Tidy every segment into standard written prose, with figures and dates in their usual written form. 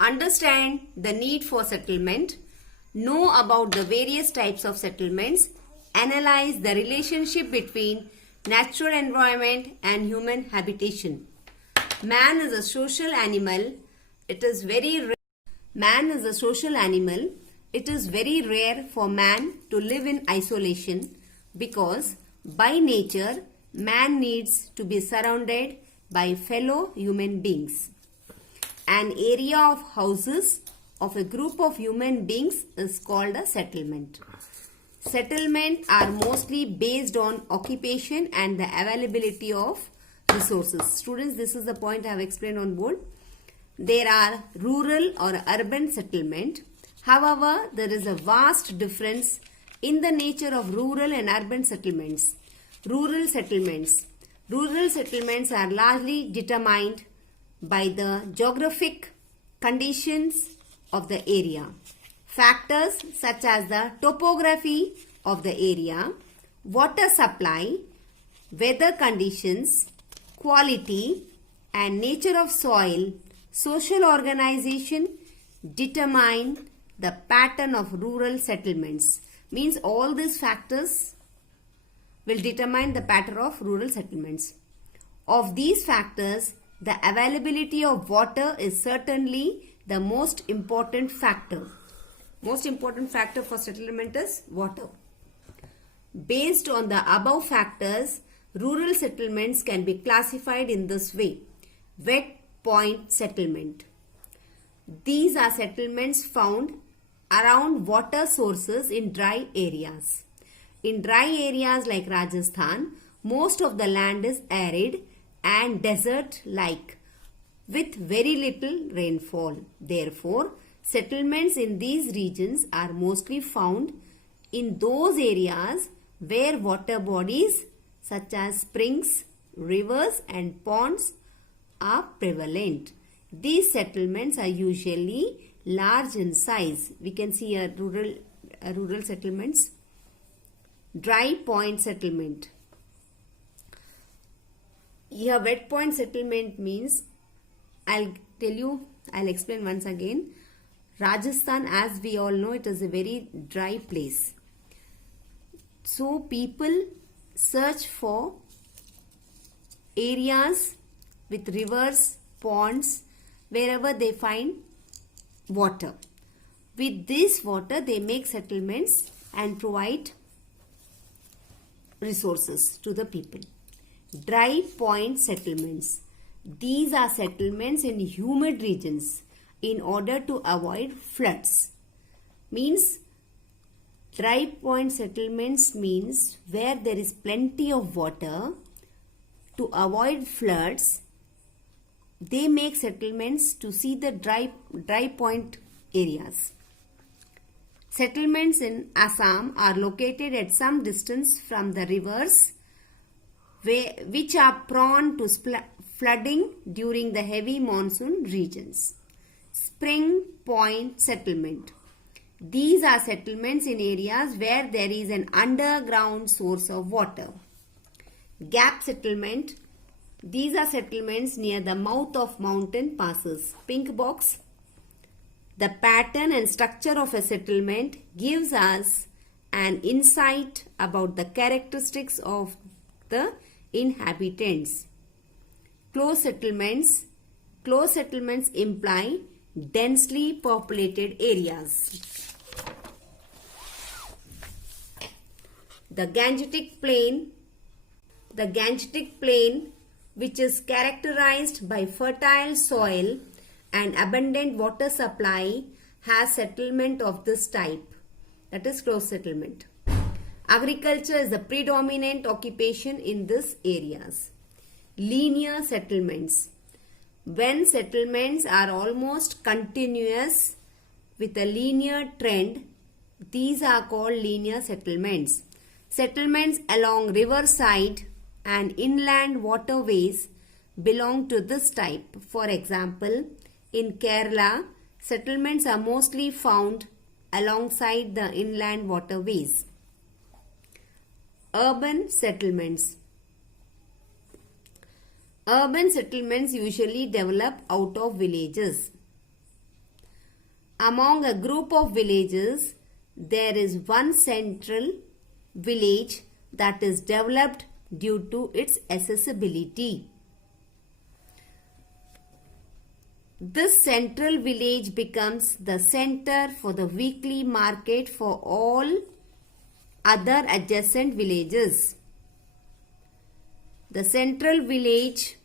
Understand the need for settlement. Know about the various types of settlements. Analyze the relationship between natural environment and human habitation. Man is a social animal. It is very rare. Man is a social animal. It is very rare for man to live in isolation because by nature man needs to be surrounded by fellow human beings. An area of houses of a group of human beings is called a settlement. Settlements are mostly based on occupation and the availability of resources. Students, this is the point I have explained on board. There are rural or urban settlement. However, there is a vast difference in the nature of rural and urban settlements. Rural settlements are largely determined by the geographic conditions of the area. Factors such as the topography of the area, water supply, weather conditions, quality and nature of soil, social organization determine the pattern of rural settlements. Means all these factors will determine the pattern of rural settlements. Of these factors, the availability of water is certainly the most important factor. Most important factor for settlement is water. Based on the above factors, rural settlements can be classified in this way. Wet point settlement. These are settlements found around water sources in dry areas. In dry areas like Rajasthan, most of the land is arid and desert-like with very little rainfall. Therefore, settlements in these regions are mostly found in those areas where water bodies such as springs, rivers and ponds are prevalent. These settlements are usually large in size. We can see a rural settlements. Dry point settlement. Here wet point settlement means, I'll explain once again. Rajasthan, as we all know, it is a very dry place. So people search for areas with rivers, ponds, wherever they find water. With this water, they make settlements and provide resources to the people. Dry point settlements. These are settlements in humid regions in order to avoid floods. Means dry point settlements means where there is plenty of water. To avoid floods, they make settlements to see the dry point areas. Settlements in Assam are located at some distance from the rivers which are prone to flooding during the heavy monsoon regions. Spring point settlement. These are settlements in areas where there is an underground source of water. Gap settlement. These are settlements near the mouth of mountain passes. Pink box. The pattern and structure of a settlement gives us an insight about the characteristics of the inhabitants. Close settlements. Close settlements imply densely populated areas. The Gangetic Plain. The Gangetic Plain, which is characterized by fertile soil and abundant water supply, has settlement of this type. That is close settlement. Agriculture is the predominant occupation in these areas. Linear settlements. When settlements are almost continuous with a linear trend, these are called linear settlements. Settlements along riverside and inland waterways belong to this type. For example, in Kerala, settlements are mostly found alongside the inland waterways. Urban settlements. Urban settlements usually develop out of villages. among a group of villages there is one central village that is developed due to its accessibility. This central village becomes the center for the weekly market for all other adjacent villages. The central village,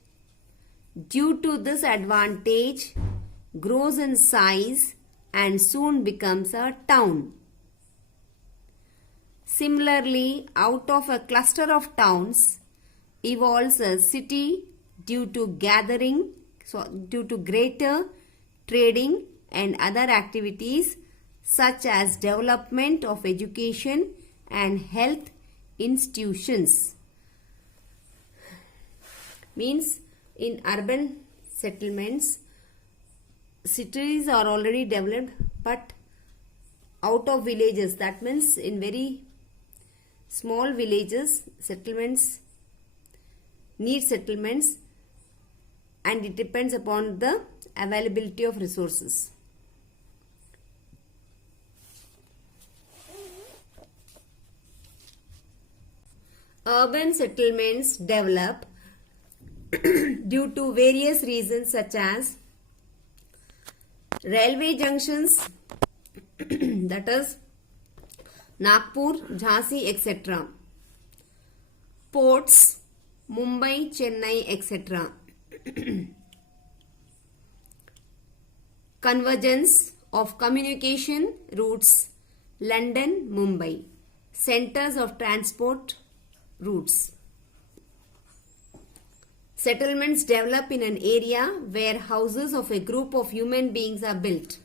due to this advantage, grows in size and soon becomes a town. Similarly, out of a cluster of towns evolves a city due to greater trading and other activities such as development of education and health institutions. Means in urban settlements, cities are already developed, but out of villages, that means in very small villages, settlements need settlements, and it depends upon the availability of resources. Urban settlements develop due to various reasons such as railway junctions, that is Nagpur, Jhansi, etc. Ports, Mumbai, Chennai, etc. Convergence of communication routes, London, Mumbai. Centers of transport routes. Settlements develop in an area where houses of a group of human beings are built.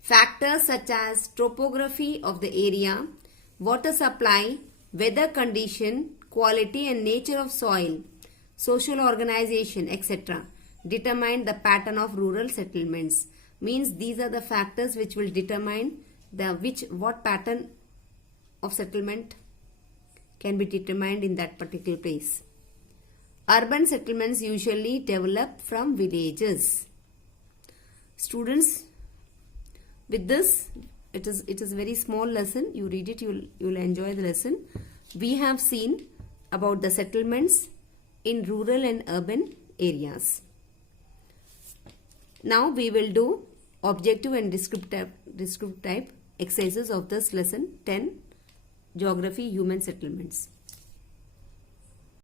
Factors such as topography of the area, water supply, weather condition, quality and nature of soil, social organization, etc. determine the pattern of rural settlements. Means these are the factors which will determine what pattern of settlement can be determined in that particular place. Urban settlements usually develop from villages. Students, with this, it is a very small lesson. You read it, you will enjoy the lesson. We have seen about the settlements in rural and urban areas. Now we will do objective and descriptive type exercises of this lesson 10, Geography, Human Settlements.